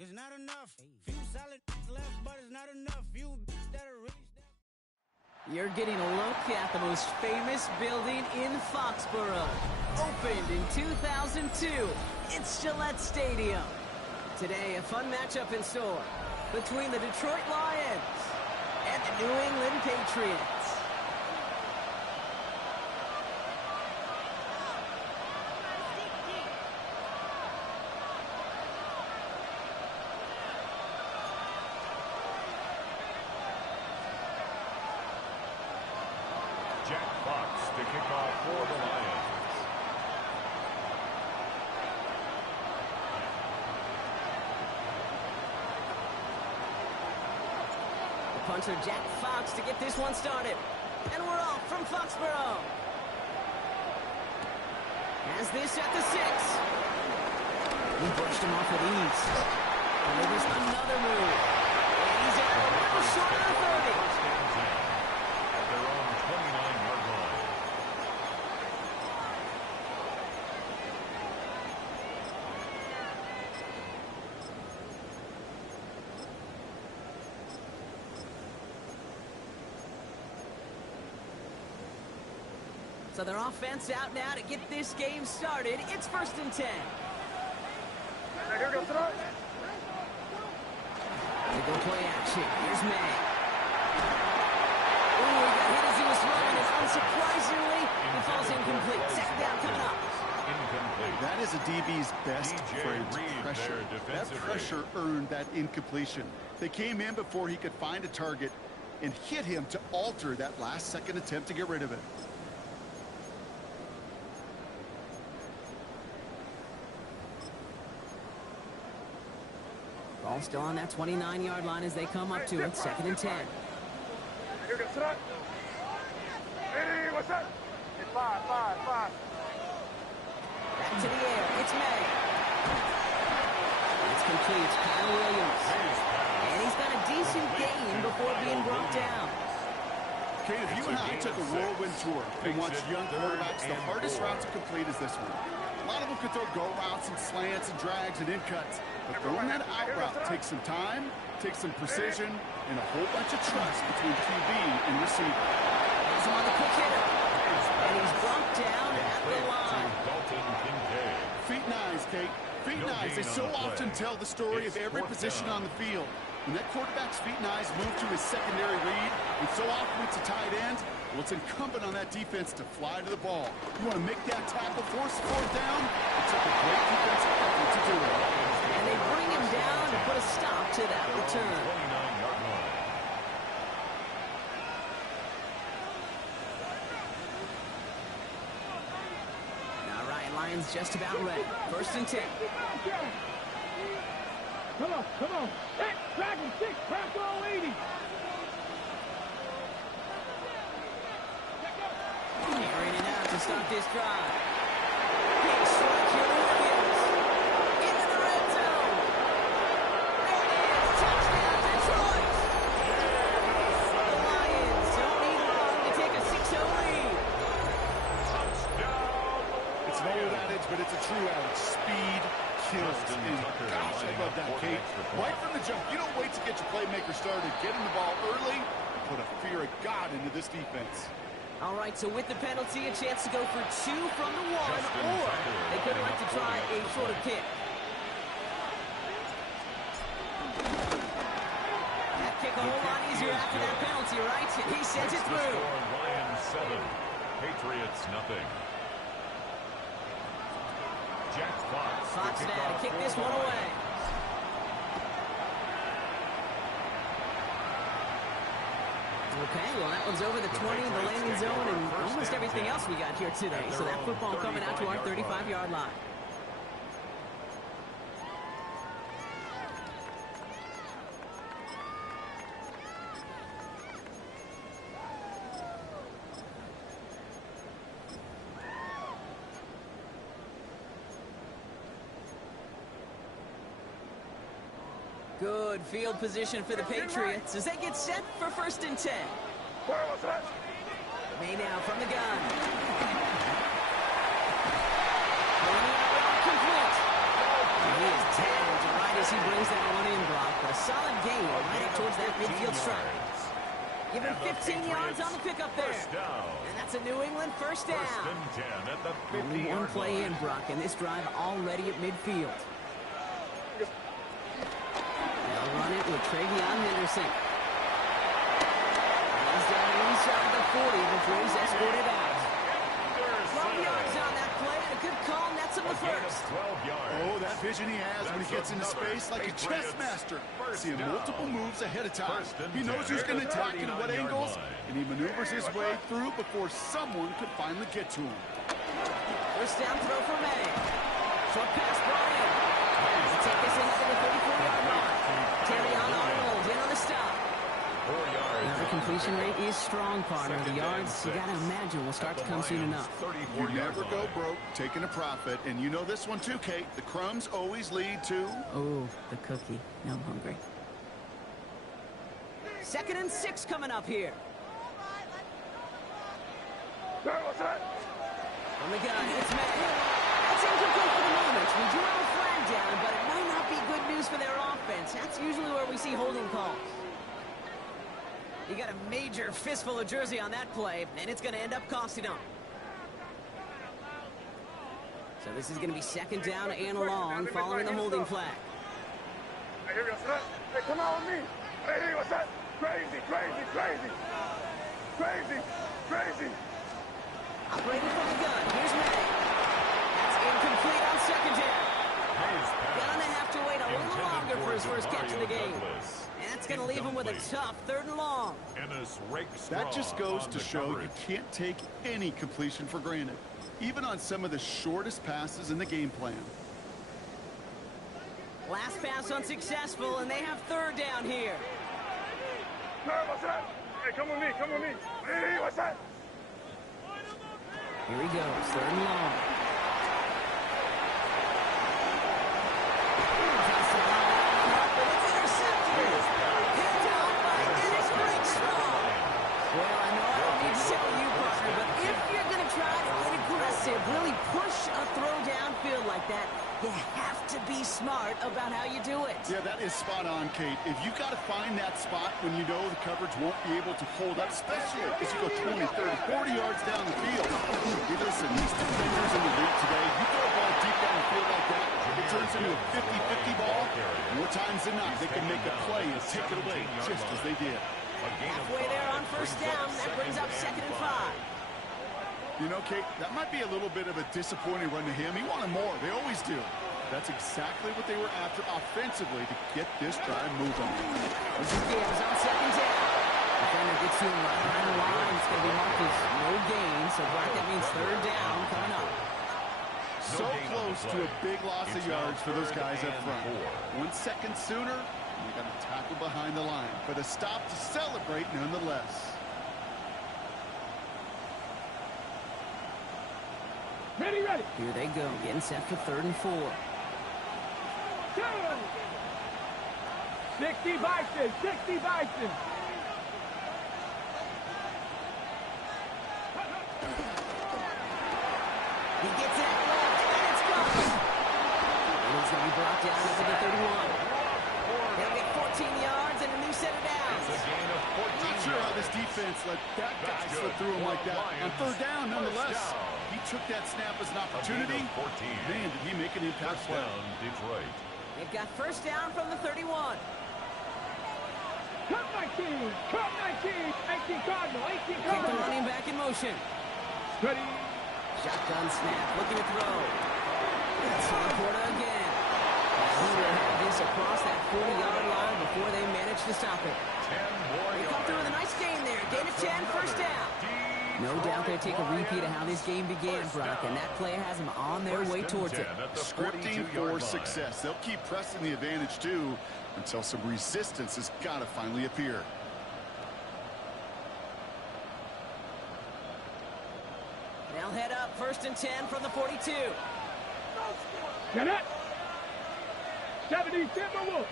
It's not enough. Few solid left, but it's not enough. Few that'll reach that. You're getting a look at the most famous building in Foxborough. Opened in 2002, it's Gillette Stadium. Today, a fun matchup in store between the Detroit Lions and the New England Patriots. Jack Fox to kick off for the Lions. The punter Jack Fox to get this one started. And we're off from Foxborough. Has this at the 6. He brushed him off with ease. Delivers another move. And he's out a little short of the 30. At their own 29-yard line. So their offense out now to get this game started. It's 1st and 10. Here goes the run. They go play action. Here's May. Ooh, he got hit as he was throwing, and unsurprisingly, he falls incomplete. Second down coming up. Incomplete. That is a DB's best DJ friend, Reed, pressure. their That defensive pressure earned that incompletion. They came in before he could find a target and hit him to alter that last-second attempt to get rid of it. Ball still on that 29-yard line as they come up to it. 2nd and 10. Here goes the run. Hey, what's that? It's 5. Back to the air. It's May. It's complete. It's Kyle Williams. And he's got a decent gain before being brought down. Kate, if you and I took a whirlwind tour and watched young quarterbacks, the hardest route to complete is this one. A lot of them could throw go routes and slants and drags and in cuts. But throwing that out route takes some time, takes some precision, and a whole bunch of trust between QB and receiver. He's on the quick hitter. And he's brought down at the line. Dalton Kincaid. Feet nice, Kate. Feet No nice. They gain so on the play. often tell the story It's of every 4th position down. on the field. When that quarterback's feet nice move to his secondary read, and so often it's a tight end, well, it's incumbent on that defense to fly to the ball. You want to make that tackle, force the 4th down? It took a great defensive effort to do it. And they bring him down to put a stop to that return. 29-yard line. All right, Lions just about ready. 1st and 10. Come on. Hey, Dragon 6, crack all 80. Airing it out to start this drive. Big strike here to Williams. Into the red zone. There it is. Touchdown, Detroit. The Lions don't need long to take a 6-0 lead. It's an old adage, but it's a true adage. Speed kills. Justin And Tucker gosh, I lining love up that, for Kate. an extra point. Right from the jump, you don't wait to get your playmaker started. Get him the ball early and put a fear of God into this defense. All right, so with the penalty, a chance to go for 2 from the 1, Justin or Tucker they could lining like up to for try the a extra shorter point. kick. That kick a whole lot easier after that penalty, right? And he sends it The through. score, Lions 7, Patriots nothing. Jack Fox Fox to kick now to off kick for this the one Lions. away. Okay, well, that one's over the 20 in the landing zone and almost everything else we got here today. So that football coming out to our 35-yard line. Good field position for the Patriots as they get set for 1st and 10. May now from the gun. Complete. He is tagged right as he brings that one in, Brock, but a solid gain right up towards that midfield stripe. Give him 15 yards on the pickup there. And that's a New England first down. First and 10 at the Only 50-yard one play line. in, Brock, and this drive already at midfield. They'll run it with Travion Henderson. He's down inside the 40 before he's escorted out. 12 yards on that play, and a good call nets him the first. 12 yards. Oh, that vision he has when he gets into space like a chess master. Seeing multiple moves ahead of time. He knows who's going to attack and what angles, and he maneuvers his way through before someone could finally get to him. First down throw for May. Short pass brought in. He'll take this into the 34-yard line. Terrion Arnold in on the stop. 4 yards. Now, the completion rate is strong, partner. The yards, you got to imagine, will start to come soon enough. You never go broke taking a profit, and you know this one too, Kate. The crumbs always lead to... Oh, the cookie. Now I'm hungry. 2nd and 6 coming up here. What's that? On the gun, it's May. That's incomplete for the moment. We do have a flag down, but it might not be good news for their offense. That's usually where we see holding calls. You got a major fistful of jersey on that play, and it's going to end up costing them. So this is going to be 2nd down and long following the holding flag. Hey, here we go, son. Hey, come on with me. Hey, what's that? Crazy, crazy, crazy. Crazy, crazy. Operating from the gun. Here's May. That's incomplete on 2nd down. Gonna have to wait a little longer for his first catch of the game. And that's going to leave him with a tough 3rd and long. That just goes to show you can't take any completion for granted, even on some of the shortest passes in the game plan. Last pass unsuccessful, and they have 3rd down here. Hey, what's that? Hey, come with me, come with me. Hey, what's that? Here he goes, 3rd and long. It's intercepted. Picked out by Dennis Grigstrong. Well, I know I don't need to tell you, partner, but if you're going to try to get aggressive, really push a throw downfield like that, you have to be smart about how you do it. Yeah, that is spot on, Kate. If you got to find that spot when you know the coverage won't be able to hold up, especially as you go 20, 30, 40 yards down the field. Hey, listen, these defenders in the league today, you throw a ball deep down the field like that, it turns into a 50-50 ball. More times than not, they can make a play and take it away just as they did. Halfway there on 1st down, that brings up 2nd and 5. You know, Kate, that might be a little bit of a disappointing run to him. He wanted more. They always do. That's exactly what they were after offensively to get this drive moving. This is Gibbs on 2nd down. Defender gets to him right around the line. It's going to be marked as no gain, so Brock, that means 3rd down coming up. So close to a big loss of yards for those guys up front. 1 second sooner, and they got to tackle behind the line. But a stop to celebrate nonetheless. Ready, ready. Here they go, getting set for 3rd and 4. Go. 60 Bison, 60 Bison. He gets that left, and it's gone. And he's going to be brought down into the 31. They'll get 14 yards and a new set of downs. Not sure how this defense let that guy slip through him like that. On 3rd down, nonetheless, he took that snap as an opportunity. Man, did he make an impact play. Detroit. They've got 1st down from the 31. Cut 19, cut 19, 18 Cardinal, 18 Kick the Cardinal. running back in motion. Ready. Shotgun snap, looking to throw. It's Laporta again. He will have this across that 40-yard line before they manage to stop it. 10 more They come through with a nice gain there. Gain of 10, 1st down. No doubt they'll take a repeat of how this game began, Brock, and that play has them on their way towards it. Scripting for success. They'll keep pressing the advantage, too, until some resistance has got to finally appear. They'll head up 1st and 10 from the 42. Get it. 70 Timberwolves.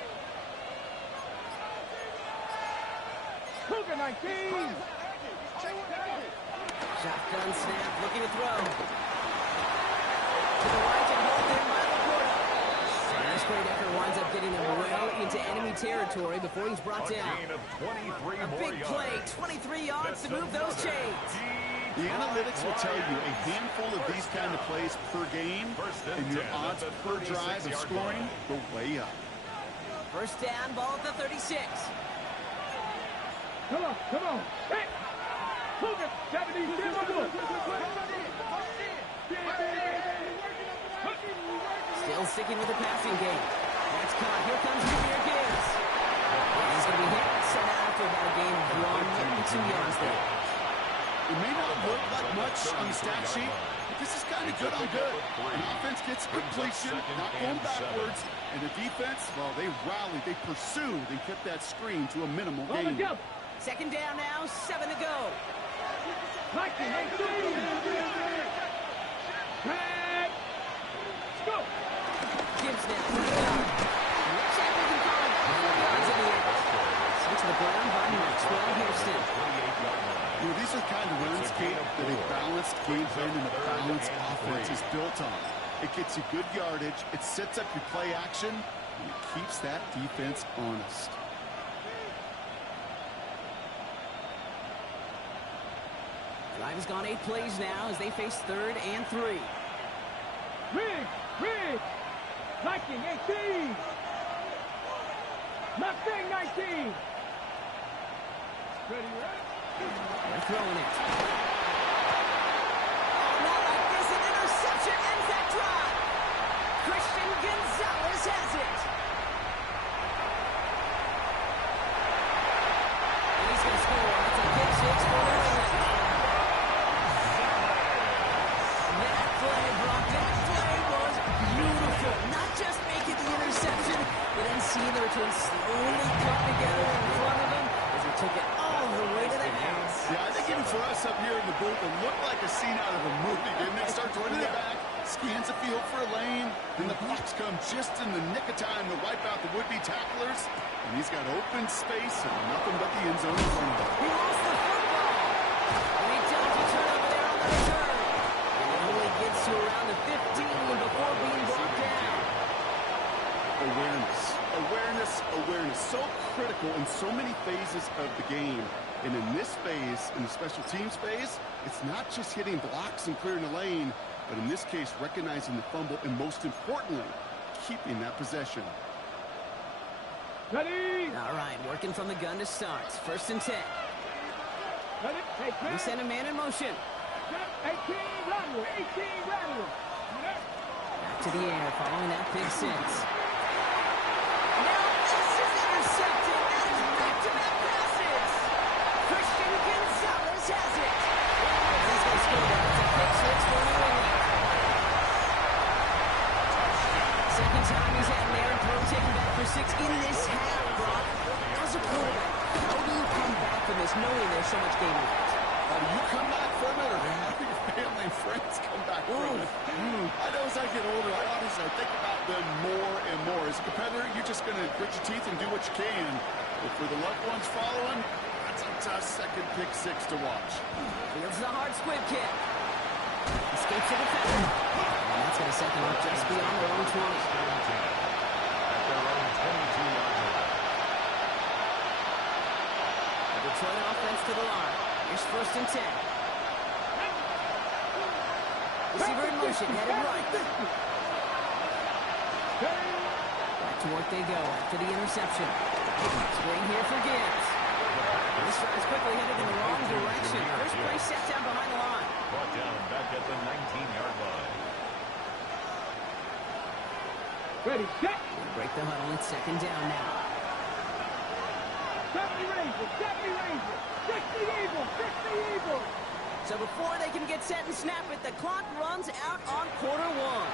Cougar 19. Shotgun snap, looking to throw. To the right and hold in by Laporta. And this great effort winds up getting them into enemy territory before he's brought A down. gain of 23 A more big play, yards. 23 yards to move those chains. The analytics will tell you a handful of these kind of plays per game, and your odds per drive of scoring go way up. First down, ball at the 36. Come on, come on. Hey! Move it! 70, Still sticking with the passing game. That's caught. Here comes Jahmyr Gibbs. And he's going to be hit and set out after about a gain of 1 2 yards there. It may not look like much on the stat sheet, but this is kind of good on good. An offense gets completion, not going backwards, and the defense, well, they rallied, they pursued, and kept that screen to a minimal gain. Second down now, 7 to go. Gibbs now. Looks like we can call it 4 yards in the air. Sent to the ground by Maxwell Houston. You know, these are kind of runs, Kate, that a balanced game plan and a balanced offense is built on. It gets you good yardage, it sets up your play action, and it keeps that defense honest. Drive has gone 8 plays now as they face 3rd and 3. Rig! Viking 18! Mustang 19! Ready, right? They're throwing it. Not like this, an interception ends that drive. Christian Gonzalez has it. And he's going to score. It's a pick 6 for New England. That play, Brock, that play was beautiful. Not just making the interception, but then seeing the return slowly come together in front of him as he took it all the way to the house. Yeah, I think even for us up here in the booth, it looked like a scene out of a movie, didn't it? Starts running it back, scans the field for a lane, and the blocks come just in the nick of time to wipe out the would-be tacklers, and he's got open space and nothing but the end zone in front of him. He lost the football. And he does return over there on the return. And it only gets to around the 15 before being brought down. Awareness, so critical in so many phases of the game. And in this phase, in the special teams phase, it's not just hitting blocks and clearing the lane, but in this case, recognizing the fumble and most importantly, keeping that possession. Ready! All right, working from the gun to start. 1st and 10. Ready? Hey, They send a man in motion. 18 lateral! Back to the air, following that pick 6. Now this is intercepted. That is back-to-back passes. Christian Gonzalez has it. He's going to score that. It's a pick 6 for New England. Second time he's had an errant throw taken back for 6 in this half, Brock. As a quarterback, how do you come back from this knowing there's so much game left? How do you come back from it, or how do your family and friends come back from it? I know as I get older, I think about them more and more. As a competitor, you're just going to grit your teeth and do what you can. But for the loved ones following, that's a tough second pick 6 to watch. Fields the hard squib kick. Escapes the defender. And that's going to set them up just beyond their own 20. At their own 22-yard line. The Detroit offense to the line. Here's 1st and 10. Receiver in motion, headed right. Back to work they go after the interception. Swing here for Gibbs. This drive's quickly headed in the wrong direction. First play set down behind the line. Brought down back at the 19-yard line. Ready, set! They break the huddle. It's 2nd down now. 70 Rangers! 60 Eagles! 60 Eagles! So before they can get set and snap it, the clock runs out on quarter 1.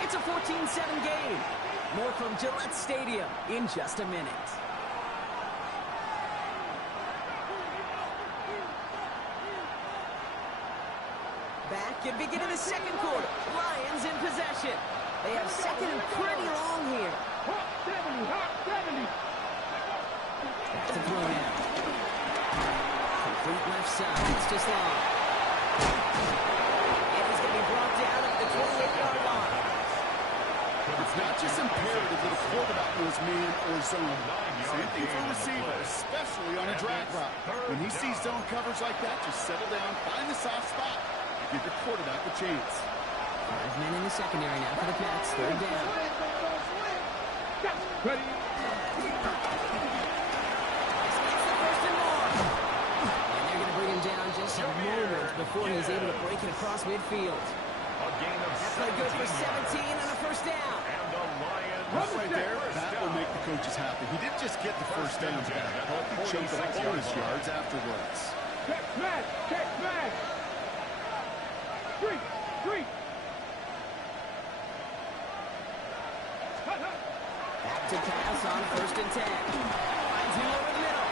It's a 14-7 game. More from Gillette Stadium in just a minute. Back and begin in the 2nd quarter. Lions in possession. They have 2nd and pretty long here. Hot 70! Back to throw now. Complete left side. It's just long. And he's going to be brought down at the 28-yard line. It's not just imperative that a quarterback knows man or zone. Same thing for a receiver, especially on a drag route. When he sees zone coverage like that, just settle down, find the soft spot, and give your quarterback a chance. 5 men in the secondary now for the Pats. Third down. Ready? It's the first and more. And they're going to bring him down just a moment before he's able to break it across midfield. A gain of That play good for 17 on a first down. And the Lions Right there, that will make the coaches happy. He didn't just get the first down, but a healthy chunk of bonus yards afterwards. Check smash! Check smash! Street! Street! Back to pass on first and 10. Finds him over the middle.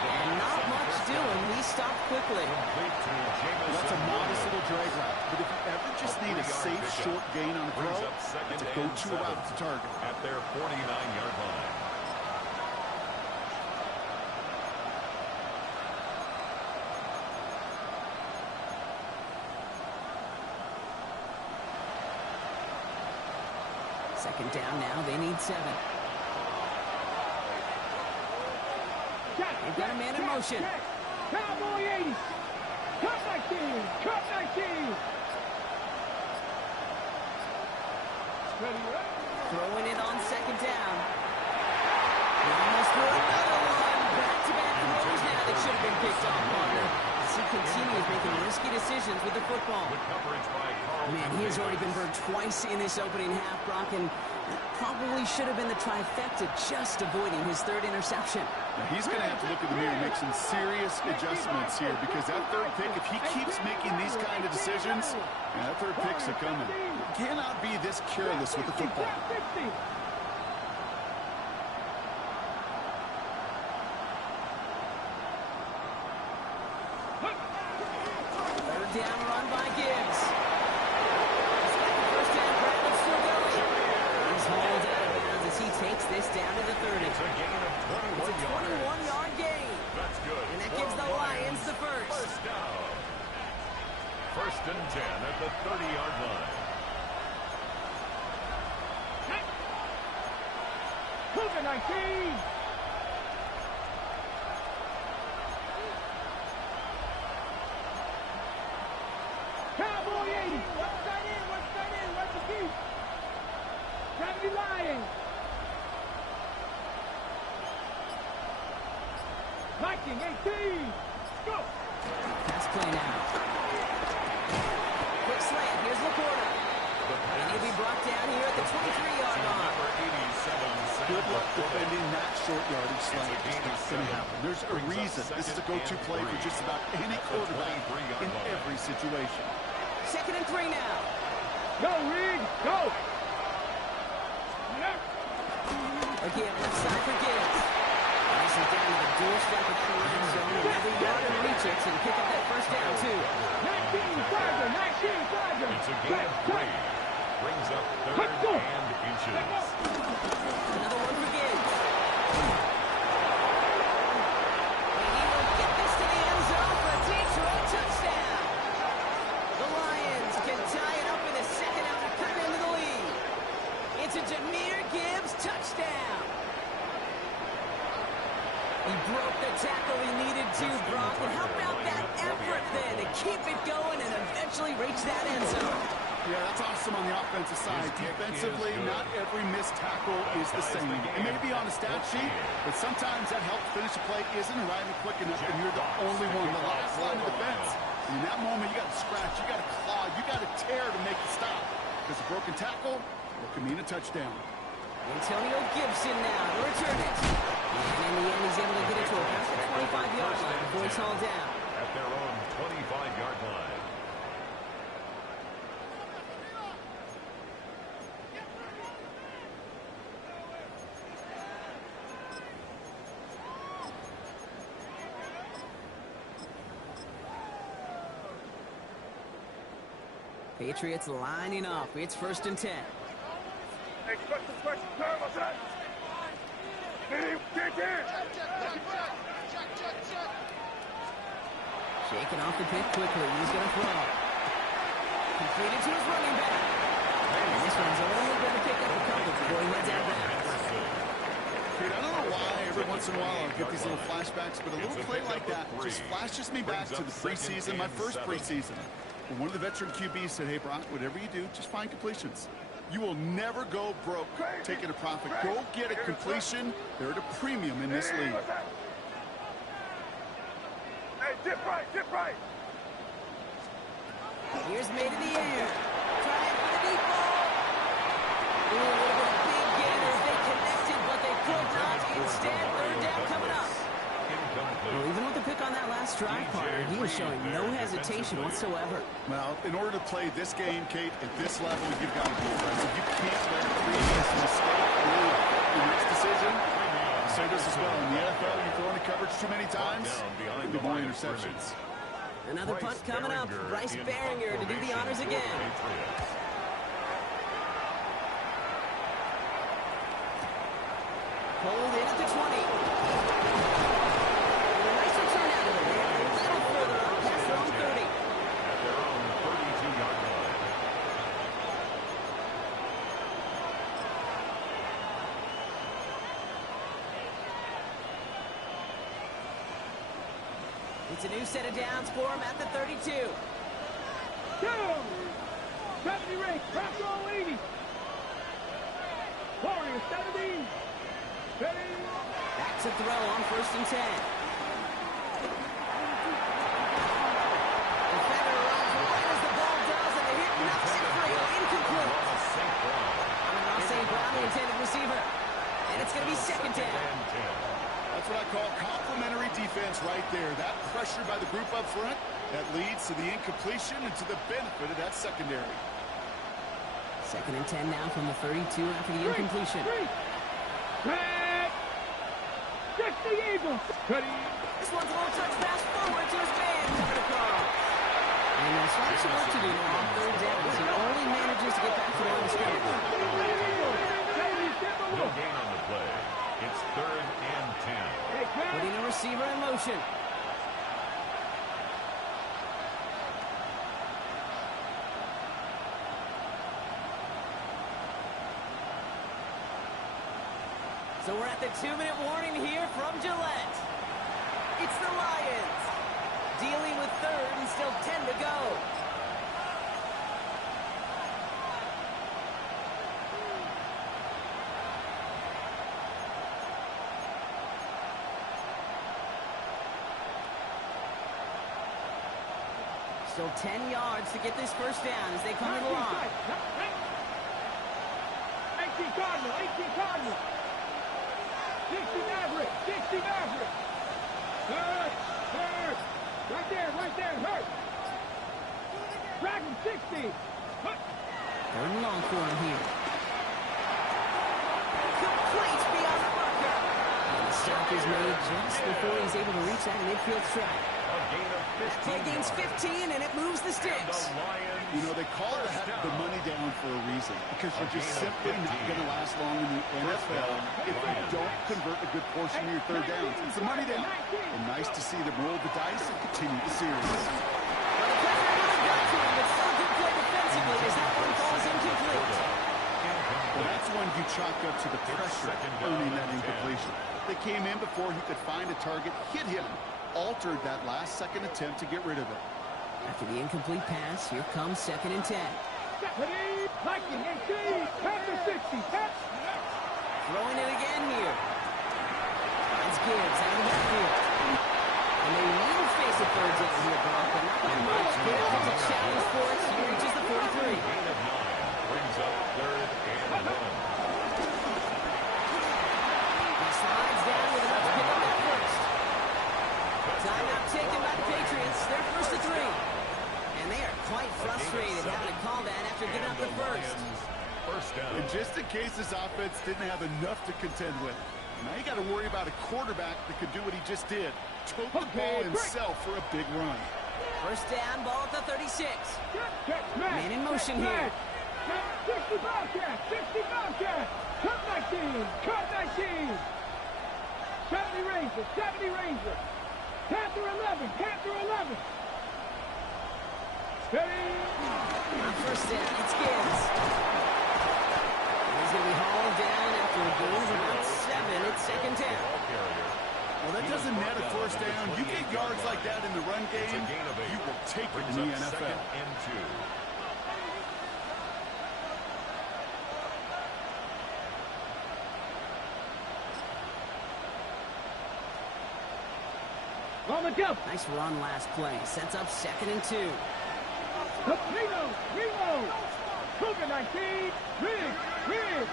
And not much doing. He stopped quickly. That's a modest little drag route, but if you ever just need a safe, short gain on a throw, it's a go-to route to target. At their 49-yard line. Second down now. They need 7. They've got a man in motion. Cowboy 80! Cut 19! Cut 19! Ready, ready? Throwing it on second down. He almost threw another one. Back-to-back throws now that should have been picked off, partner. As he continues making risky decisions with the football. Good coverage by Carl. Man, he has already been burned twice in this opening half, Brock, and that probably should have been the trifecta, just avoiding his third interception. Now, he's going to have to look in the mirror and make some serious adjustments here, because that third pick, if he keeps making these kind of decisions, that third pick's a coming. You cannot be this careless with the football. 60! Third down run by Gibbs. He's got the first down, Bradley still going. He's hauled out of bounds as he takes this down to the 30. It's a gain of 21 It's a 21-yard gain. That's good. And that gives the Lions the first. First down. First and 10 at the 30-yard line. Cougar 19! Cowboy 80! What's that in? What's that in? What's the key? Gravity Lions! Viking 18! Go! Pass play now. Quick slant. Here's Laporta. And he'll be brought down here at the 23-yard line. Number 87. Good luck defending that short yardage slant. It's not going to happen. There's a reason this is a go-to play for just about any quarterback in every situation. Second and 3 now. Go, Reed! Go! Again, left side for Gibbs. This is down to the doorstep of the red zone. Another yard and reach it and pick up that first down, too. 19 Tiger! 19 Tiger! It's a gain of 3. Brings up third and inches. Another one for Gibbs. And he will get this to the end zone for a Detroit touchdown. The Lions can tie it up in the second half to cut into the lead. It's a Jahmyr Gibbs touchdown. He broke the tackle he needed to, Brock. And how about that effort then to keep it going and eventually reach that end zone? Yeah, that's awesome on the offensive side. Defensively, not every missed tackle is the same. It may be on a stat sheet, but sometimes that help to finish a play isn't arriving quick enough, and you're the only one, the last line of defense. And in that moment, you got to scratch, you got to claw, you got to tear to make it stop. Because a broken tackle can mean a touchdown. Antonio Gibson now to return it. And in the end, he's able to get it to a past the 25-yard line before he's hauled down. At their own 25-yard line. Patriots lining up. It's first and 10. Hey, question, turn, what's that? Get in! Shaking off the pick quickly. He's going to throw. Completed to his running back. And this one's only going to pick up a couple before he heads out of bounds. Dude, I don't know why every once in a while I get these little flashbacks, but a little play like that just flashes me back to the preseason, my first preseason. When one of the veteran QBs said, hey, Brock, whatever you do, just find completions. You will never go broke taking a profit. Go get a completion. They're at a premium in this league. Hey, dip right, dip right. Here's made in the air. Trying for the deep ball. Ooh, a little bit of big gainers. They connected, but they could not. Instead, third down coming up. Well, even with the pick on that last drive, partner, he was showing no hesitation whatsoever. Well, in order to play this game, Kate, at this level, you've got to be aggressive. You can't let a previous mistake ruin your next decision. I'll say this as well. In the NFL, you throw into coverage too many times, there'll be more interceptions. Another punt coming up. Bryce Baringer to do the honors again. Pulled in at the 20. And a nice return out of it. They're a little further up past their own 30. At their own 32-yard line. It's a new set of downs for him at the 32. Down! 70 rate, crack roll 80. Warrior 70. Ready? Back to throw on 1st and 10. Defender runs right as the ball does, and the hit knocks it free. Incomplete. Amon-Ra St. Brown, the intended receiver. And it's going to be 2nd down. That's what I call complementary defense right there. That pressure by the group up front, that leads to the incompletion and to the benefit of that secondary. 2nd and 10 now from the 32 after the incompletion. Red! 60 Eagles! Ready? This one's a little touch pass forward to his man, coming across. And there's lots of work to do now on 3rd down as he only manages to get back to the line of scrimmage. No gain on the play. It's 3rd and 10. Putting a receiver in motion. So we're at the 2-minute warning here from Gillette. It's the Lions. Dealing with 3rd and still 10 to go. Still 10 yards to get this 1st down as they come to the line. 18 Cardinal, 18 Cardinal. 60 Maverick, 60 Maverick. Hurt, hurt. Right there, hurt. Dragon 60. Hurt. 3rd and long for him here. Complete beyond the marker. And the stop is made just before he's able to reach that midfield strike. A gain of 15. He gains 15, and it moves the sticks. You know, they call it the money down for a reason, because you're just simply not going to last long in the NFL if you don't convert a good portion of your 3rd downs. It's the money down. And nice to see them roll the dice and continue the series. Well, the pressure really got to him, but still good play defensively as that one falls incomplete. Well, that's when you chalk up to the pressure earning that incompletion. They came in before he could find a target, hit him, altered that last second attempt to get rid of it. After the incomplete pass, here comes 2nd and 10. Viking 18, Panther 60, Throwing it again here. Finds Gibbs out of the backfield. And they will face a 3rd down here, Brock, but not by much. Gibbs has a challenge for it. He reaches the 43. Gain of 9 brings up 3rd and 1. He slides down with enough to pick up that 1st. Timeout taken by the Patriots. They're 1st and 3. And they are quite frustrated having to call that after giving up the 1st. 1st down. And just in case this offense didn't have enough to contend with, now you got to worry about a quarterback that could do what he just did. Tote the ball himself for a big run. 1st down, ball at the 36. Man in motion here. 60 Bobcat, 60 Bobcat. Cut 19, cut 19. 70 Ranger, 70 Ranger. Panther 11, Panther 11. Steady. On 1st down, it's Gibbs. He's going to be hauled down after a gain of about 7. It's second down. Well, that doesn't net a first down. You get yards like that in the run game, you will take it in the NFL. Second and 2. On the go. Nice run last play. Sets up second and 2. Reno. Cougar 19. Riggs.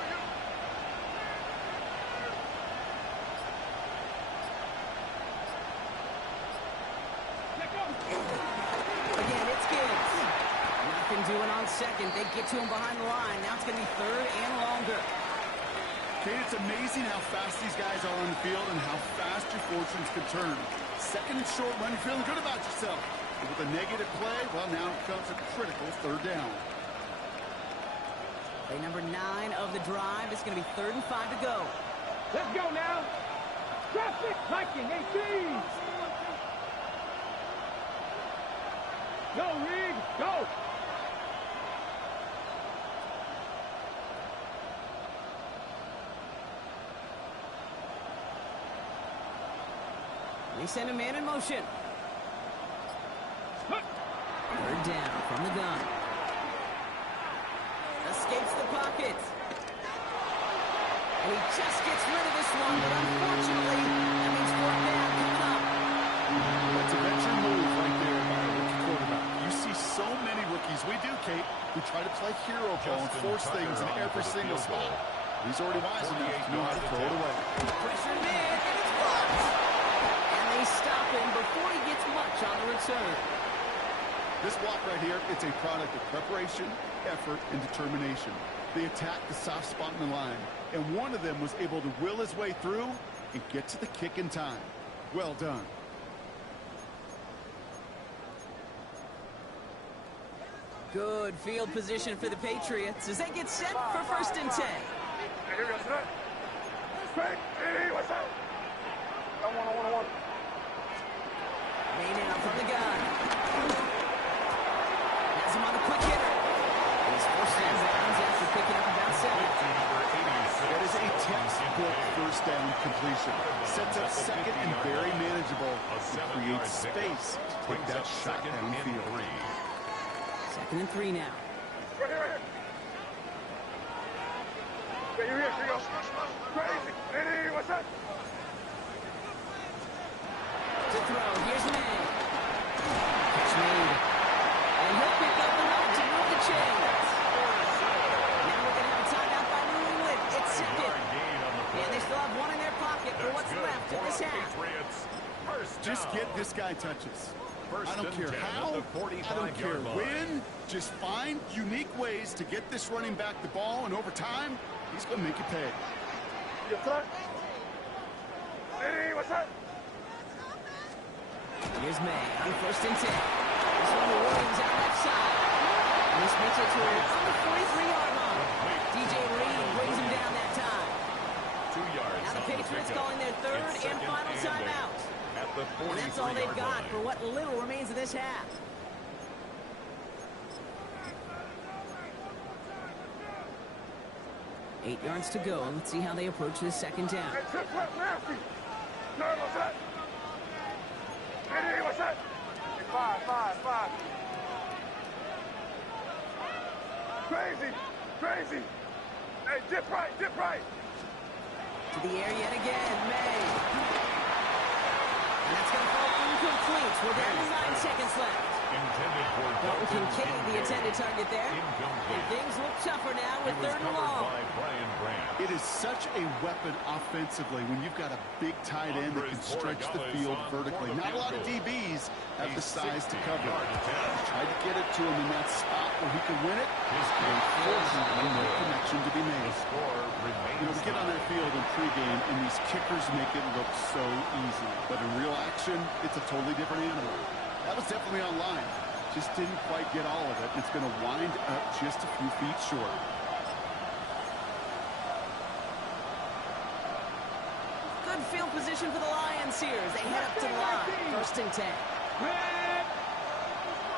Again, it's Gibbs. Nothing doing on second. They get to him behind the line. Now it's going to be third and longer. Kate, it's amazing how fast these guys are on the field and how fast your fortunes can turn. Second and short run, you're feeling good about yourself. But with a negative play, well, now it comes a critical third down. Play number 9 of the drive. It's going to be 3rd and 5 to go. Let's go now. Traffic. Viking 18. Go, Riggs. Go. They send a man in motion. Third down from the gun. Escapes the pocket. And he just gets rid of this one, but unfortunately, that means 4th down coming up. That's a veteran move right there by a rookie quarterback. You see so many rookies, we do, Kate, who try to play hero ball and force things in every single spot. He's already wise enough to know how to throw it away. Pressure mid, and it's blocked. And they stop him before he gets much on the return. This block right here, it's a product of preparation, effort, and determination. They attacked the soft spot in the line, and one of them was able to will his way through and get to the kick in time. Well done. Good field position for the Patriots as they get set for 1st and 10. Hey, here we go, son. Straight. Hey, what's up? I want. Main out from the gun. Has him on the quick hitter. And he's forced down bounds after picking up about 7. That is a textbook first down completion. Sets up second and very manageable. It creates space to take that shot downfield. 2nd and 3 now. Right here. Hey, here we go. Crazy. Hey, what's up? To throw, here's May. Catch made. And he'll pick up enough to move the chains. Now we're going to have a timeout by New England. It's second. And they still have one in their pocket for what's left of this half. Just get this guy touches. I don't care how, I don't care when. Just find unique ways to get this running back the ball, and over time, he's going to make you pay. Yes, sir. Hey, what's up? Here's May on 1st and 10. This one to Williams out left side. And this makes it to around the 43-yard line. DJ Reed brings him down that time. 2 yards. Now the Patriots calling their 3rd and final timeout. At the And that's all they've got for what little remains of this half. Eight yards to go. Let's see how they approach this 2nd down. Hey, trip, nasty. No, what's that? Hey, what's that? Hey, five. Crazy. Hey, dip right. To the air yet again, May. And that's going to fall incomplete. We're down to 9 seconds left. Intended for Dalton Kincaid, the intended target there. And things look tougher now with 3rd and long. It is such a weapon offensively when you've got a big tight end that can stretch the field vertically. Not a lot of DBs have the size to cover it. Tried to get it to him in that spot where he could win it. Unfortunately, no connection to be made. You know, we get on that field in pregame, and these kickers make it look so easy. But in real action, it's a totally different animal. That was definitely on line. Just didn't quite get all of it. It's going to wind up just a few feet short. Good field position for the Lions here as they head up to the line. 1st and 10. Red.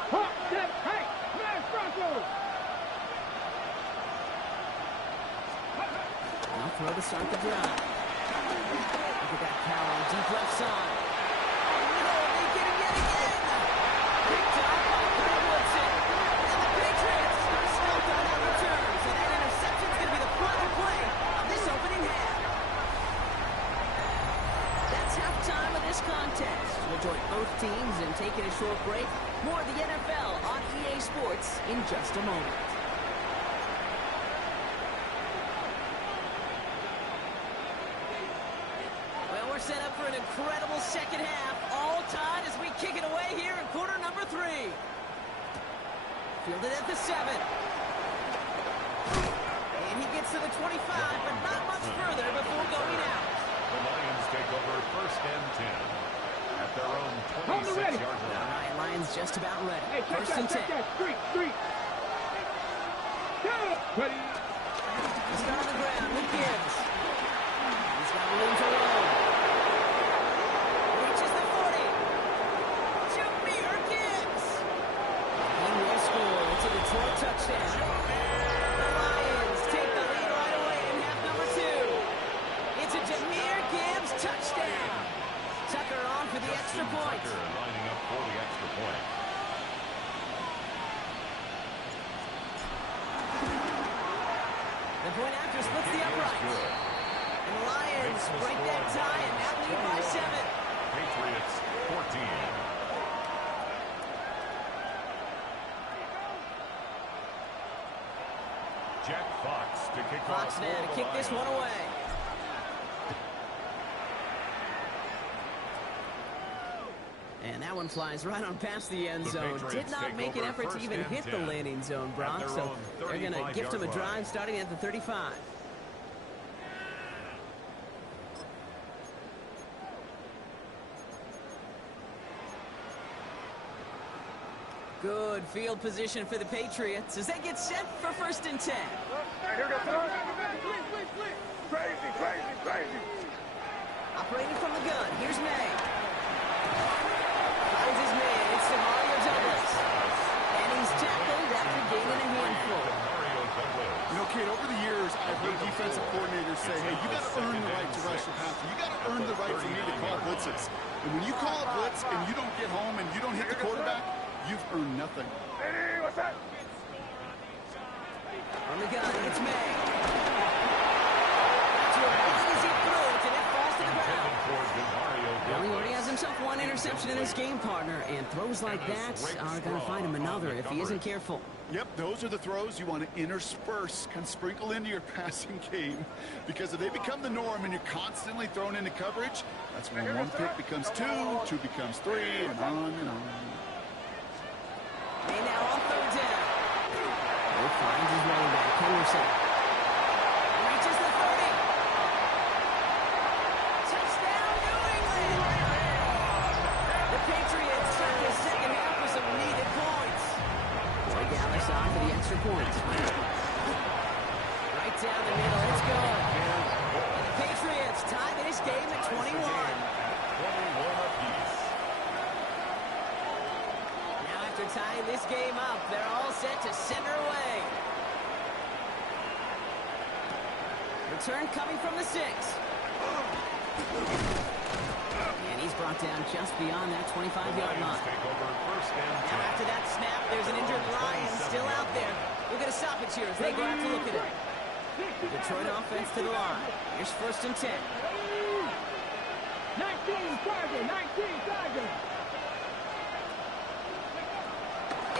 Hot, step, hey, smash Broncos. throw to start the drive. Look at that power on deep left side. Oh, they get him yet again. Picked up by Kyle Woodson. And the Patriots are stumped on that return. So that interception is going to be the final play of this opening half. That's halftime of this contest. We'll join both teams in taking a short break. More of the NFL on EA Sports in just a moment. Well, we're set up for an incredible second half. All tied as we kick it away here in quarter number 3. Fielded at the 7. And he gets to the 25, but not much further before going out. The Lions take over first and 10 at their own 26-yard line. All right, Lions just about ready. Hey, First and 10. Street. Ready. He's got on the ground with Gibbs. He's got room to roll. Reaches the 40. Jameer Gibbs. He will score. It's a Detroit touchdown. The Lions take the lead right away in half number 2. It's a Jameer Gibbs touchdown. Tucker on for the extra point. Tucker lining up for the extra point. The point after splits the uprights. And the Lions break that tie and now lead by 7. Patriots 14. Jack Fox to kick Fox off. now to kick this one away. And that one flies right on past the end The zone. Patriots Did not take make an over effort to first even and hit the 10 landing zone, at Brock. their So own they're going to gift him a 35-yard drive line. starting at the 35. Good field position for the Patriots as they get set for first and 10. Hey, here we go, son. Crazy. Operating from the gun, here's May. Finds his man, it's Demario Douglas. And he's tackled after gaining a handful. Mario Douglas. You know, Kate, over the years, I've heard defensive coordinators say, hey, you got to earn the right to rush the passer. You got to earn the right for me to call blitzes. And when you call a blitz and you don't get home and you don't hit the quarterback, you've earned nothing. Hey, what's that? On the gun, it's May. To a easy throw, and it falls to the ground. Intended for Demario Well, he Douglas. already has himself one interception in his game, partner, and throws like that are going to find him another if he isn't careful. Yep, those are the throws you want to intersperse, kind of sprinkle into your passing game. Because if they become the norm and you're constantly thrown into coverage, that's when one pick becomes two becomes three, and on and on. And now on third down. He finds his running back, Henderson. Reaches the 30. Touchdown, New England! The Patriots start the second half with some needed points. Way down the side for the extra point. Right down the middle, it's good. And the Patriots tie this game at 21. 21 apiece. Now after tying this game up, they're all set to send her away. Return coming from the 6. And he's brought down just beyond that 25-yard line. Take over first and Now 10. after that snap, there's an injured Lion still out there. We'll get a stoppage here as they go out to look at it. The Detroit offense to the line. Here's first and 10. 19 Tiger.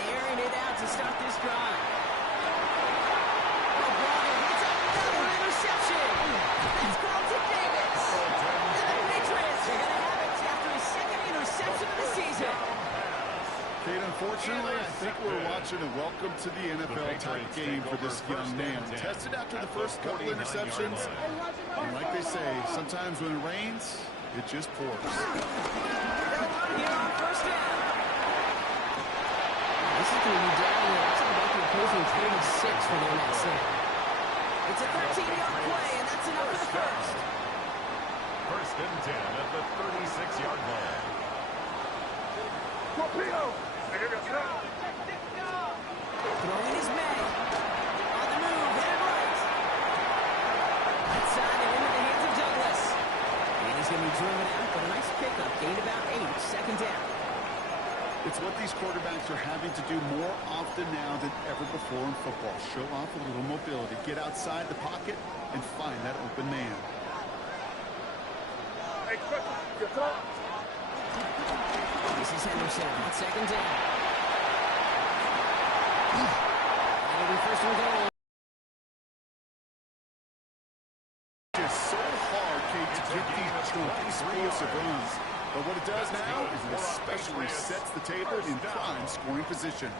Airing it out to start this drive. Oh, Bravo hits another interception. That's Carlton Davis. And the Patriots are going to have it after his second interception of the season. Kate, unfortunately, I think we're watching a welcome to the NFL type game for this young man. Tested after the first couple interceptions, and like they say, sometimes when it rains, it just pours. Here on first down. This is going to be down there. Looks like about the opposing 36 for their next snap. It's a 13-yard play, and that's enough for the first. First and 10 at the 36-yard line. Torpedo! Hey, here we go, son. Throwing his May. On the move, headed right. That side going to be driven out, but a nice pickup. Gained about 8. Second down. It's what these quarterbacks are having to do more often now than ever before in football. Show off a little mobility. Get outside the pocket and find that open man. Hey, quick, get up. This is Henderson on second down. It'll be first and goal. Just so hard, Kate, to get these chunky, explosive runs. But what it does now is it especially sets the table in prime scoring position.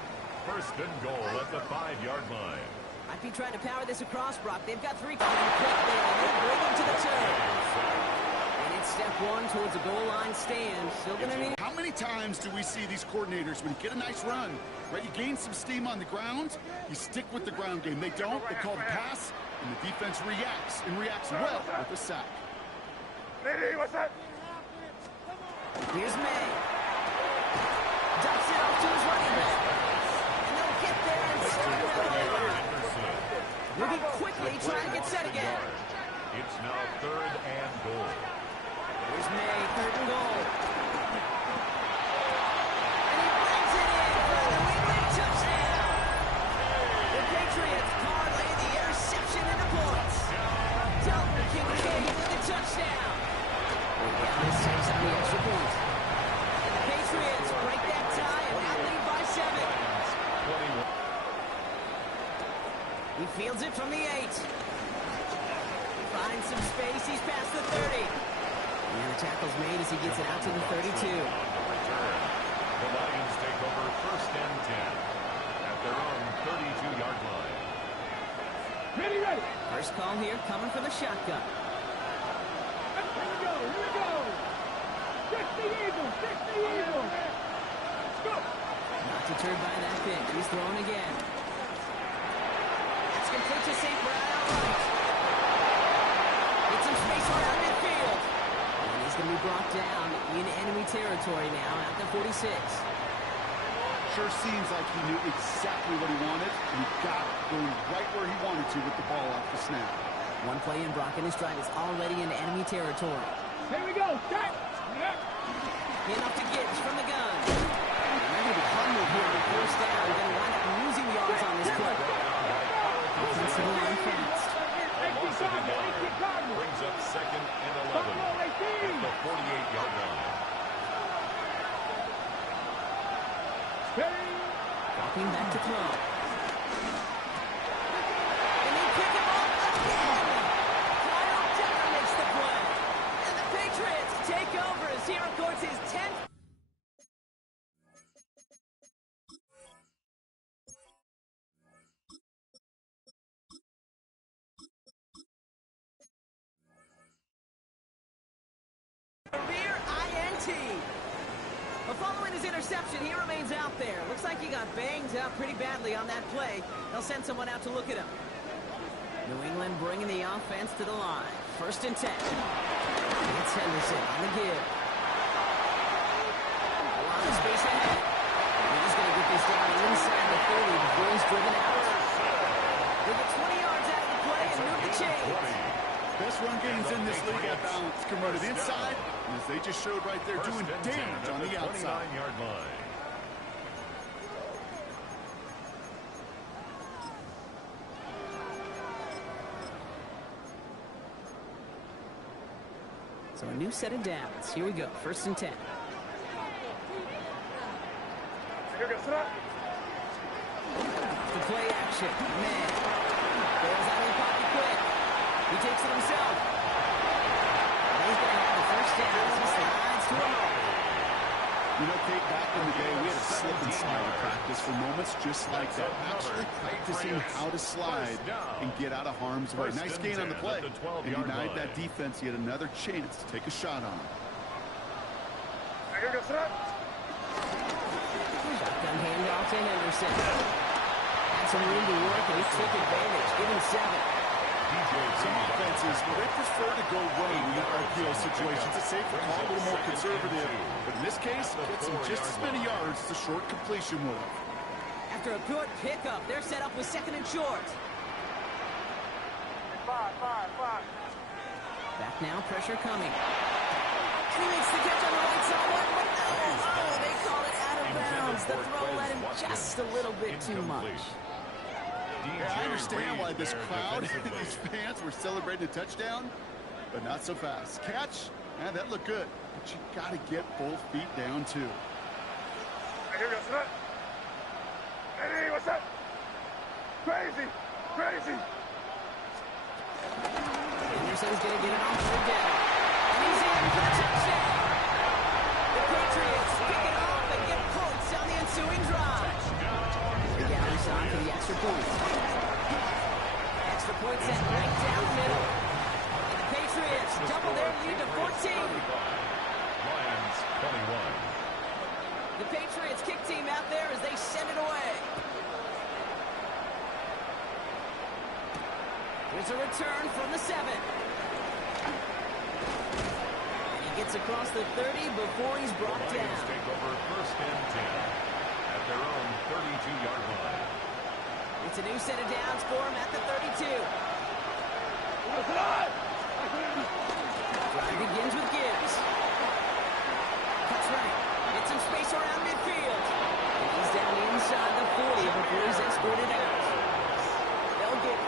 First and goal at the 5-yard line. Might be trying to power this across, Brock. They've got 3 coming quick there. They bring him to the turn. And it's step 1 towards a goal line stand. Still going to need... How many times do we see these coordinators, when you get a nice run, right, you gain some steam on the ground, you stick with the ground game. They don't, they call the pass, and the defense reacts, and reacts well with a sack. Lady, what's that? Here's May. Dumps it off to his running back. And they'll get there and start another drive. Moving quickly, trying to get set again. It's now 3rd and goal. Here's May, 3rd and goal. And he brings it in for a New England touchdown. The Patriots parlay the interception into points. Dalton Kincaid with the touchdown. This saves on the extra point. And the Patriots break that tie and now lead by 7. He fields it from the 8. Finds some space. He's past the 30. And the tackle's made as he gets it out to the 32. The Lions take over 1st and 10 at their own 32-yard line. Ready. First call here coming for the shotgun. Here we go. 60 Eagles. Go. Not deterred by that pitch. He's throwing again. It's complete to St. Brown outright. Get some space around midfield. And he's going to be brought down in enemy territory now at the 46. Sure seems like he knew exactly what he wanted, and he got it, going right where he wanted to with the ball off the snap. One play in, Brock, and his drive is already in enemy territory. Here we go. Start. Yep. Enough to Gibbs from the gun. Remember to humble here on 1st down. We're going to wind up losing yards on this play. Offensive line fast. Brings up 2nd and 11 at the 48-yard line. Dropping back to throw. And they pick him up again. Kyle Decker makes the play. And the Patriots take over as he records his 10th. Career INT. But following his interception, he remains out there. Looks like he got banged up pretty badly on that play. They'll send someone out to look at him. New England bringing the offense to the line. 1st and 10. It's Henderson on the give. A lot of space ahead. He's going to get this down inside the 30 before he's driven out. They get 20 yards out of the play and move the chains. Best run games in this league at balance. Can run it inside, and as they just showed right there, doing damage on the outside. 29-yard line. So a new set of downs. Here we go. 1st and 10. The play action. Man. Goes out of the pocket quick. He takes it himself. And he's going to have the 1st down as he slides to him. You know, Kate, back in the day, we had a slip and slide in practice for moments just like that. Actually practicing how to slide and get out of harm's way. Nice gain on the play. And denied that defense yet another chance to take a shot on him. Shotgun handoff to Henderson. Had some room to work, and he took advantage. Give him 7. Some offenses, well, they prefer to go running in RPO situations. It's safer, call a little more conservative. But in this case, gets him just as many yards as a short completion will. After a good pickup, they're set up with 2nd and short. Five. Back now, pressure coming. The throw led him just a little bit too much. Yeah, I understand why this crowd, these fans were celebrating a touchdown, but not so fast. Catch, yeah, that looked good, but you got to get both feet down too. Hey, here we go, Hey, what's up? Crazy, crazy. Anderson's going to get it on third down. And he's in for the touchdown. The Patriots pick it off and get points on the ensuing drive. The Gallows on for the extra point. Extra point set right down the middle. And the Patriots double their lead to 14. Lions 21. The Patriots kick team out there as they send it away. Here's a return from the 7. And he gets across the 30 before he's brought The Lions down. take over first and 10 at their own 32-yard line. It's a new set of downs for him at the 32. Drive begins with Gibbs. Cuts right. Gets some space around midfield. And he's down inside the 40 before he's escorted out. They'll get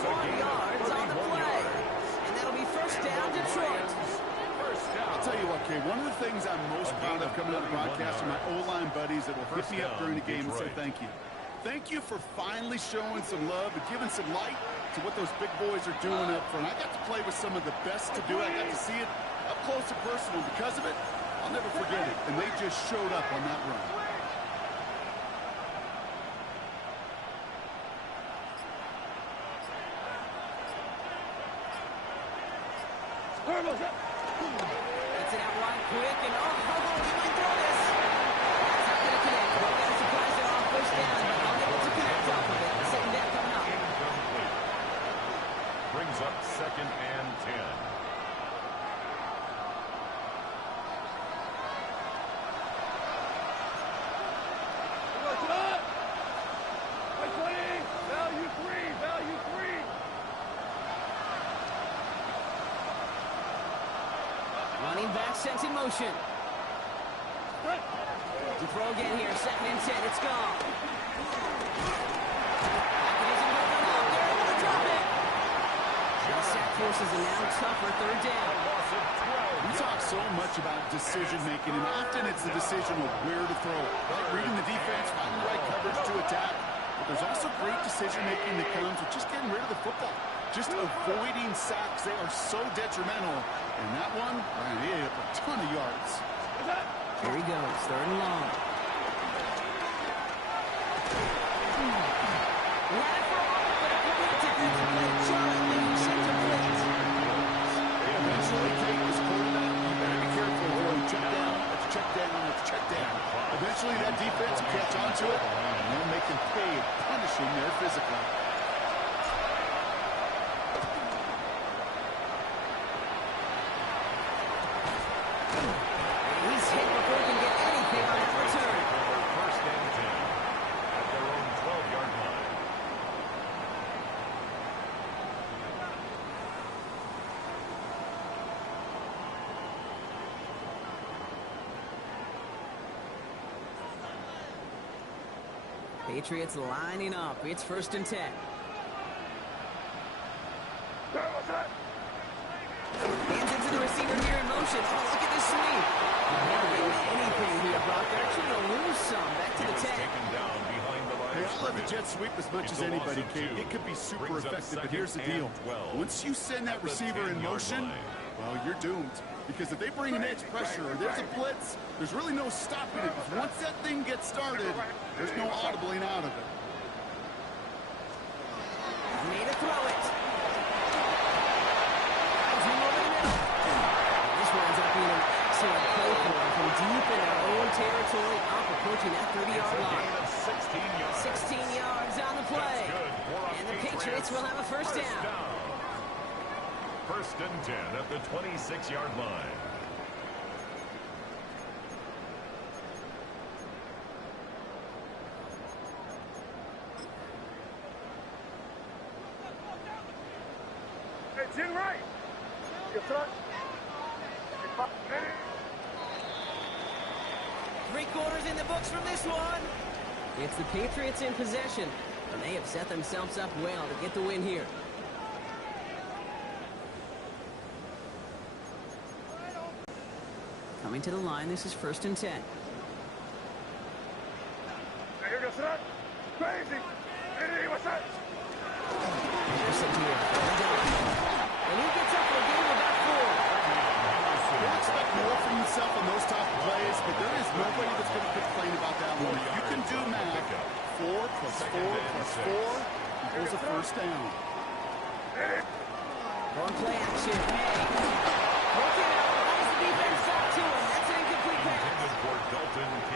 31 yards on the play. And that'll be first down Detroit. I'll tell you what, Kay, one of the things I'm most proud of coming out of the broadcast are my O-line buddies that will hit me up during the game and say thank you. Thank you for finally showing some love and giving some light to what those big boys are doing up front. I got to play with some of the best to do it. I got to see it up close and personal. Because of it, I'll never forget it. And they just showed up on that run. Gets it out wide quick, and he might throw this. That's not going to connect. Well, got a surprise there on first down, but unable to connect off of it. Second down coming up. Incomplete. Brings up second and 10. Running back sent in motion. To throw again here, second and 10. It's gone. Packages and moving up. They're able to drop it. The sack forces a now tougher third down. We talk so much about decision-making, and often it's the decision of where to throw it. Right? Reading the defense, finding the right coverage to attack. But there's also great decision-making that comes with just getting rid of the football. Just avoiding sacks. They are so detrimental. And that one, man, he ate up a ton of yards. Here he goes, third and long. Let it roll, but it prevented the Jonathan checked a blitz. Eventually, Kate was quarterback. You better be careful when you check down. Let's check down. Let's check down. Eventually, that defense will catch on to it, and they'll make them pay, punishing their physical. He's hit before he can get anything on that return. First and 10 at their own 12-yard line. Patriots lining up. It's first and 10. Hands into the receiver here in motion. Oh, look at this sweep. Never getting anything here, Brock. They're actually going to lose some. Back to the 10. Taken down behind the line. Hey, I love the jet sweep as much as anybody, Kate. It could be super effective, but here's the deal. Once you send that receiver in motion, well, you're doomed. Because if they bring an edge pressure or there's a blitz, there's really no stopping it. Because once that thing gets started, there's no audibling out of it. Made a throw it. Guys, him over the middle. This winds up being an excellent play for him from deep in their own territory, up approaching that 30-yard line. 16 yards on the play. And the Patriots will have a first down. First and 10 at the 26-yard line. It's in right. Yes, sir. Three quarters in the books from this one. It's the Patriots in possession, and they have set themselves up well to get the win here. Coming to the line, this is 1st and 10. Hey, here goes that. Crazy. Hey, what's that? Anderson here. And he gets up for a game of about 4. He'll expect more from himself on those top plays, but there is nobody that's going to complain about that one. If you can do math, 4 plus 4 plus 4 equals a first down. On play action. Hey. Look it out. As the defense got to him. That's an incomplete pass.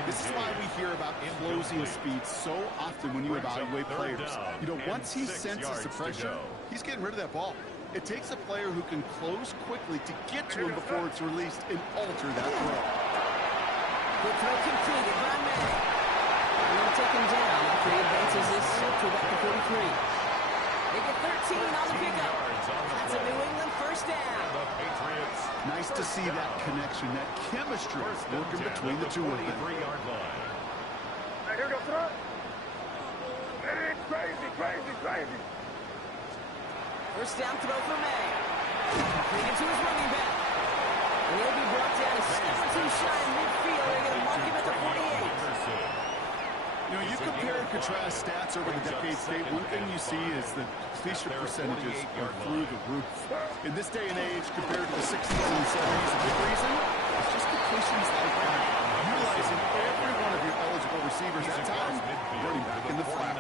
This is why we hear about closing speed so often when you evaluate players. You know, once he senses the pressure, he's getting rid of that ball. It takes a player who can close quickly to get to him before it's released and alter that throw. Good throw completed by May. He'll take him down after he advances this to about the 43. They get 13 on the pickup. That's a New England first down. Nice to see that connection, that chemistry working between the two of them. Hey, here goes that. Hey, crazy, crazy, crazy. First down throw for May. Completed to his running back. And he'll be brought down a step or two shy in midfield. They're going to mark him at the 48. You know, you compare and contrast stats over the decades, Dave. One thing you see is the completion percentages are through the roof. In this day and age, compared to the 60s and 70s, a big reason is just completions like that. Utilizing every one of your eligible receivers at time, running back in the flat.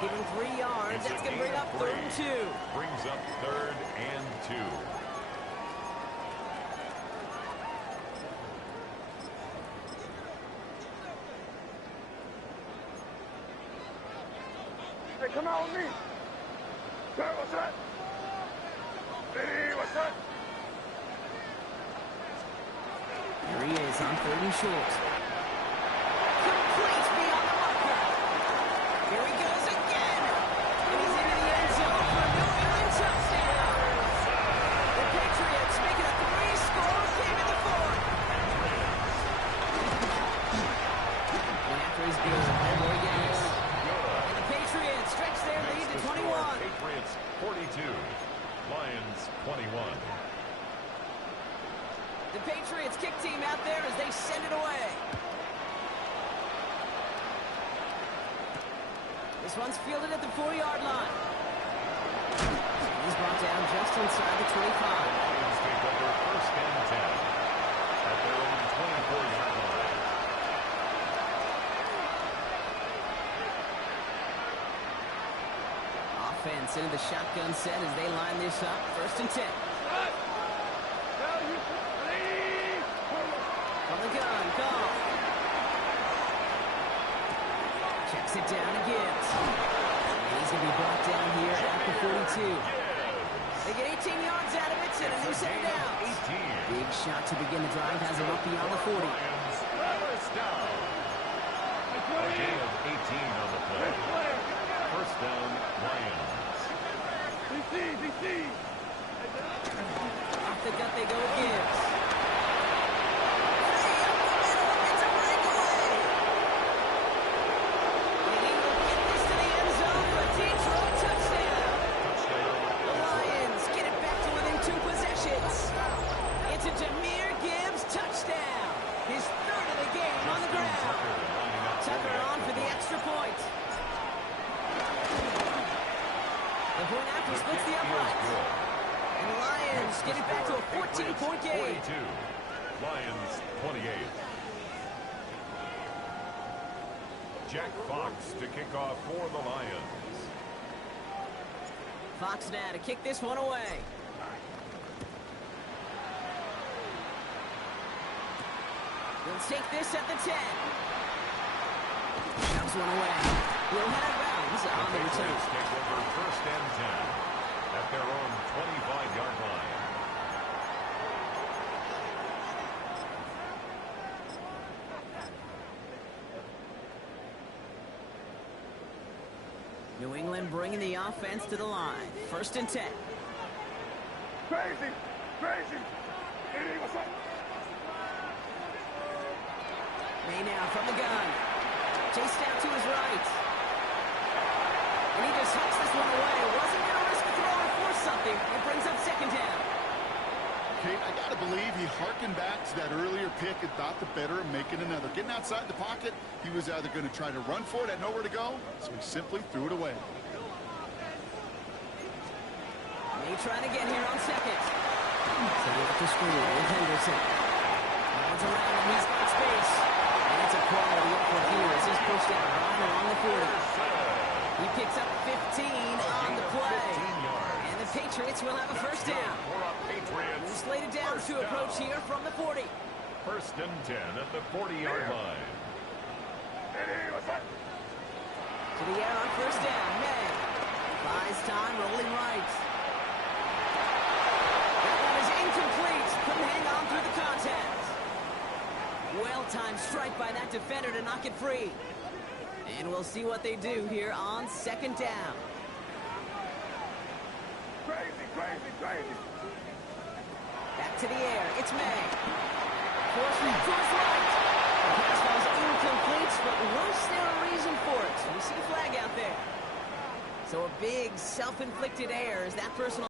Giving 3 yards. That's going to bring up 3rd and 2. Brings up 3rd and 2. Hey, come out with me. Hey, what's that? Hey, what's that? Here he is on 3rd and short. Complete beyond the marker. Here he goes again. And he's into the end zone for a New England touchdown. The Patriots make it a 3-score game in the 4th. And after his good, Roy Gaines. And the Patriots stretch their lead to 21. Patriots 42. Lions 21. The Patriots kick team out there as they send it away. This one's fielded at the 4-yard line. He's brought down just inside the 25. Lions take over 1st and 10 at their own 24-yard line. Offense into the shotgun set as they line this up. 1st and 10. On the gun, call. Checks it down again. And he's going to be brought down here at the 42. They get 18 yards out of it and a new set of downs. Big shot to begin the drive has him up beyond the 40. First down. A gain of 18 on the play. First down, Lions. DC. Off the gut they go with Gibbs. Splits the uprights. And the Lions get it back to a 14-point game. 42. Lions 28. Jack Fox to kick off for the Lions. Fox now to kick this one away. He'll take this at the 10. Shoves one away. He'll head bounds on the return. Take over 1st and 10 at their own 25-yard line. New England bringing the offense to the line. 1st and 10. Crazy. Hey, what's up? May May now from the gun. Chased down to his right. And he just hooks this one away. Wasn't going to risk a throw or force something. It brings up second down. Kate, I got to believe he harkened back to that earlier pick and thought the better of making another. Getting outside the pocket, he was either going to try to run for it, had nowhere to go, so he simply threw it away. May trying to get here on second. So they get the screen with Henderson. Runs around and he's got space. And it's a quality effort here as he's pushed out right along the 40. He picks up 15 on the play. And the Patriots will have a first down. We're slated down to approach here from the 40. First and 10 at the 40-yard line. To the air on first down. May buys time, rolling right. That one is incomplete. Couldn't hang on through the contact. Well-timed strike by that defender to knock it free. And we'll see what they do here on second down. Crazy, crazy, crazy. Back to the air. It's May. Forcing to his right. The pass falls incomplete, but was there a reason for it? We see a flag out there. So a big self-inflicted error as that personal